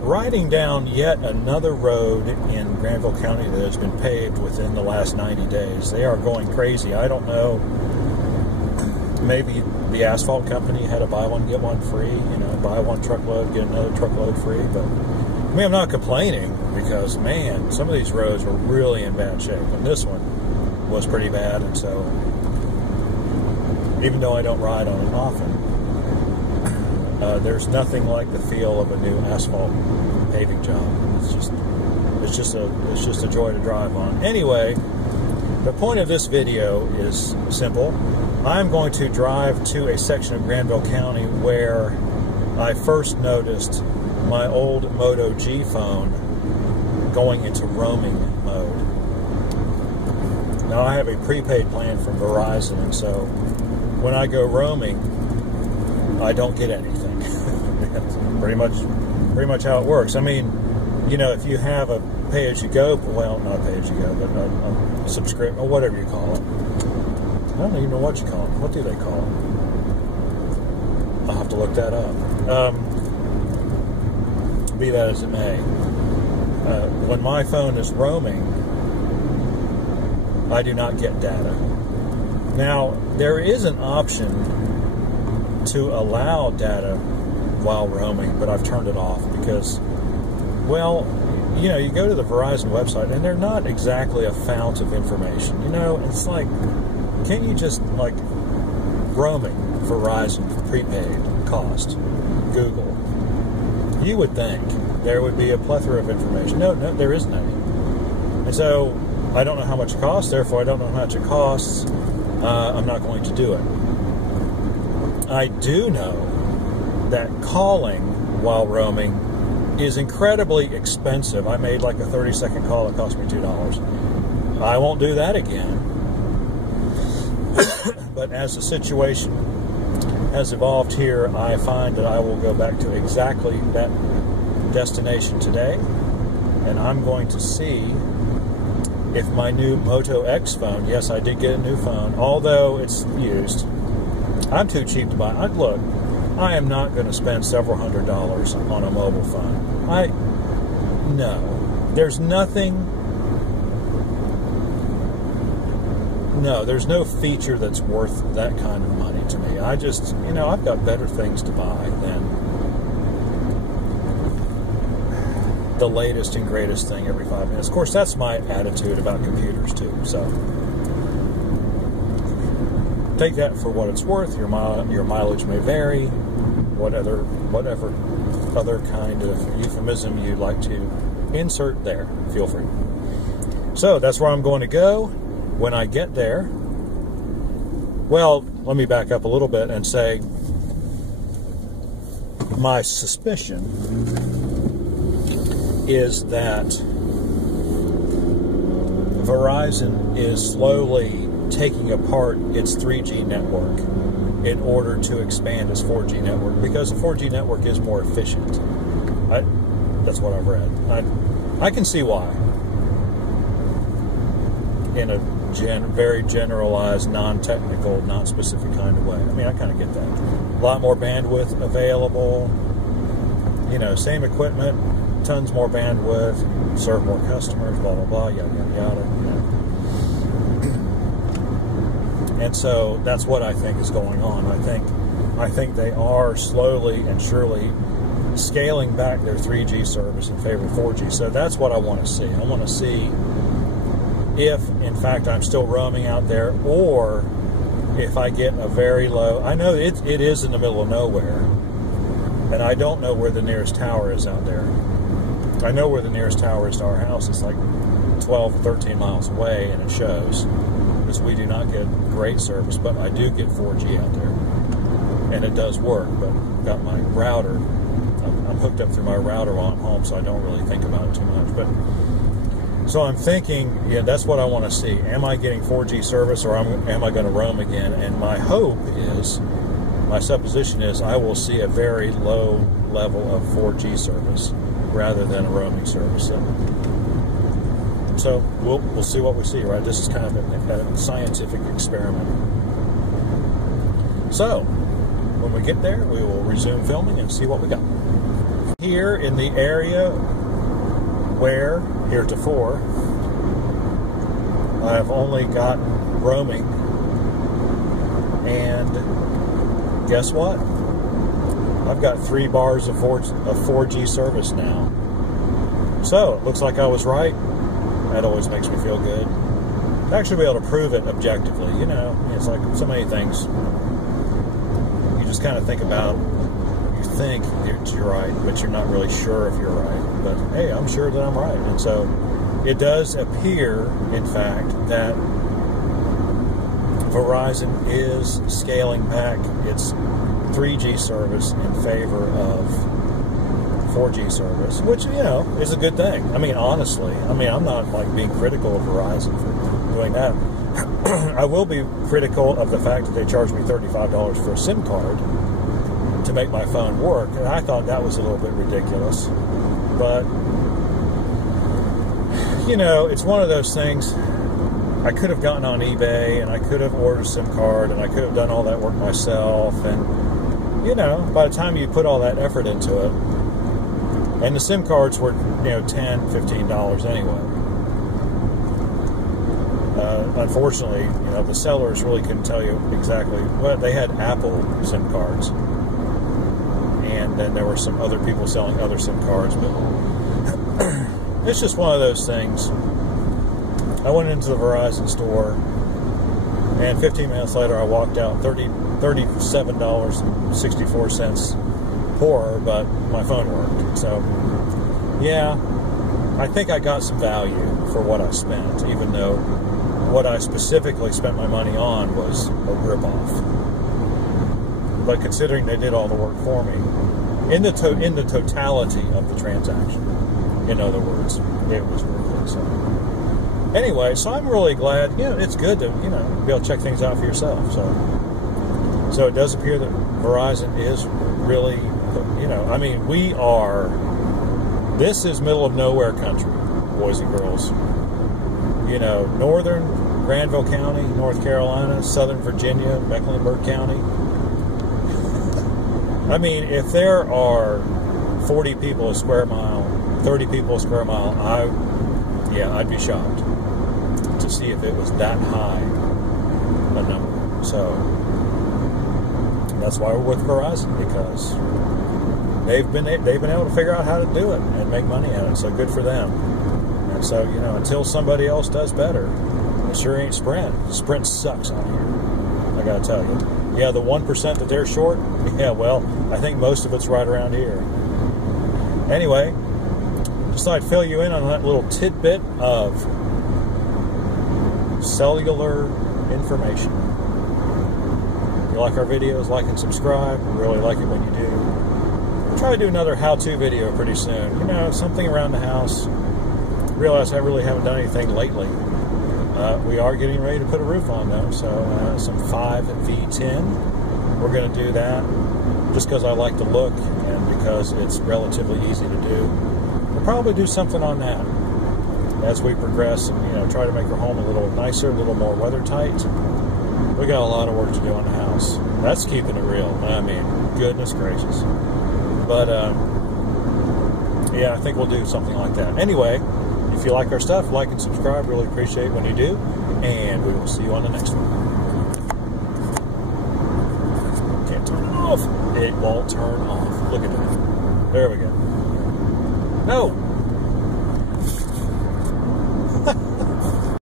Riding down yet another road in Granville County that has been paved within the last 90 days. They are going crazy. I don't know. Maybe the asphalt company had a buy one, get one free. You know, buy one truckload, get another truckload free. But I mean, I'm not complaining because, man, some of these roads were really in bad shape. And this one was pretty bad. And so, even though I don't ride on it often, there's nothing like the feel of a new asphalt paving job. It's just a joy to drive on. Anyway, the point of this video is simple. I'm going to drive to a section of Granville County where I first noticed my old Moto G phone going into roaming mode. Now I have a prepaid plan from Verizon, and so when I go roaming, I don't get anything. That's pretty much how it works. I mean, you know, if you have a pay-as-you-go, well, not pay-as-you-go, but a subscription, or whatever you call it. I don't even know what you call it. What do they call it? I'll have to look that up. Be that as it may. When my phone is roaming, I do not get data. Now, there is an option to allow data while roaming, but I've turned it off because, well, you know, you go to the Verizon website and they're not exactly a fount of information. You know, it's like, can't you just, like, roaming Verizon prepaid cost, Google? You would think there would be a plethora of information. No, there isn't any. And so I don't know how much it costs, therefore I don't know how much it costs. I'm not going to do it. I do know that calling while roaming is incredibly expensive. I made like a 30-second call that cost me $2. I won't do that again. But as the situation has evolved here, I find that I will go back to exactly that destination today, and I'm going to see if my new Moto X phone, yes, I did get a new phone, although it's used. I'm too cheap to buy. Look, I am not going to spend several $100s on a mobile phone. No. There's nothing, there's no feature that's worth that kind of money to me. I just, you know, I've got better things to buy than the latest and greatest thing every 5 minutes. Of course, that's my attitude about computers too. So take that for what it's worth. Your mileage may vary. Whatever other kind of euphemism you'd like to insert there, feel free. So that's where I'm going to go when I get there. Well, let me back up a little bit and say my suspicion is that Verizon is slowly taking apart its 3G network in order to expand its 4G network, because the 4G network is more efficient. That's what I've read. I can see why, in a very generalized, non-technical, non-specific kind of way. I mean, I kind of get that. A lot more bandwidth available, you know, same equipment, tons more bandwidth, serve more customers, blah, blah, blah, yada, yada, yada, you know. And so that's what I think is going on. I think they are slowly and surely scaling back their 3G service in favor of 4G. So that's what I want to see. I want to see if, in fact, I'm still roaming out there, or if I get a very low... I know it is in the middle of nowhere, and I don't know where the nearest tower is out there. I know where the nearest tower is to our house. It's like 12, 13 miles away, and it shows, because we do not get great service, but I do get 4G out there, and it does work. But I've got my router. I'm hooked up through my router while I'm home, so I don't really think about it too much. But so I'm thinking, yeah, that's what I want to see. Am I getting 4G service, or am I going to roam again? And my hope is, my supposition is, I will see a very low level of 4G service rather than a roaming service. So we'll see what we see, right? This is kind of a scientific experiment. So when we get there, we will resume filming and see what we got. here in the area where, heretofore, I have only gotten roaming. And guess what? I've got 3 bars of 4G service now. So, it looks like I was right. That always makes me feel good. To actually be able to prove it objectively, you know, it's like so many things you just kind of think about. You think you're right, but you're not really sure if you're right. But hey, I'm sure that I'm right. And so it does appear, in fact, that Verizon is scaling back its 3G service in favor of 4G service, which, you know, is a good thing. I mean, honestly, I'm not like being critical of Verizon for doing that. I will be critical of the fact that they charged me $35 for a SIM card to make my phone work, and I thought that was a little bit ridiculous. But, you know, it's one of those things. I could have gotten on eBay, and I could have ordered a SIM card, and I could have done all that work myself, and, you know, by the time you put all that effort into it, and the SIM cards were, you know, $10, $15 anyway. Unfortunately, you know, the sellers really couldn't tell you exactly what they had. Apple SIM cards, and then there were some other people selling other SIM cards. But it's just one of those things. I went into the Verizon store, and 15 minutes later, I walked out $37.64 poorer, but my phone worked. So, yeah, I think I got some value for what I spent, even though what I specifically spent my money on was a ripoff. But considering they did all the work for me, in the totality of the transaction, in other words, it was worth it. So, anyway, so I'm really glad. You know, it's good to, you know, be able to check things out for yourself. So it does appear that Verizon is really, you know, I mean, this is middle of nowhere country, boys and girls. You know, northern Granville County, North Carolina, southern Virginia, Mecklenburg County. I mean, if there are 40 people a square mile, 30 people a square mile, I'd be shocked to see if it was that high a number. So that's why we're with Verizon, because they've been able to figure out how to do it and make money at it. So good for them. And so, you know, until somebody else does better, it sure ain't Sprint. Sprint sucks on here, I gotta tell you. Yeah, the 1% that they're short, yeah, well, I think most of it's right around here. Anyway, just thought I'd fill you in on that little tidbit of cellular information. If you like our videos, like and subscribe. We really like it when you do. We'll try to do another how-to video pretty soon. You know, something around the house. Realize I really haven't done anything lately. We are getting ready to put a roof on, though, so some 5V10. We're going to do that just because I like the look and because it's relatively easy to do. We'll probably do something on that as we progress and, you know, try to make our home a little nicer, a little more weather tight. We got a lot of work to do on the house. That's keeping it real. I mean, goodness gracious. But, yeah, I think we'll do something like that. Anyway, if you like our stuff, like and subscribe. Really appreciate it when you do. And we will see you on the next one. Can't turn it off. It won't turn off. Look at that. There we go. No.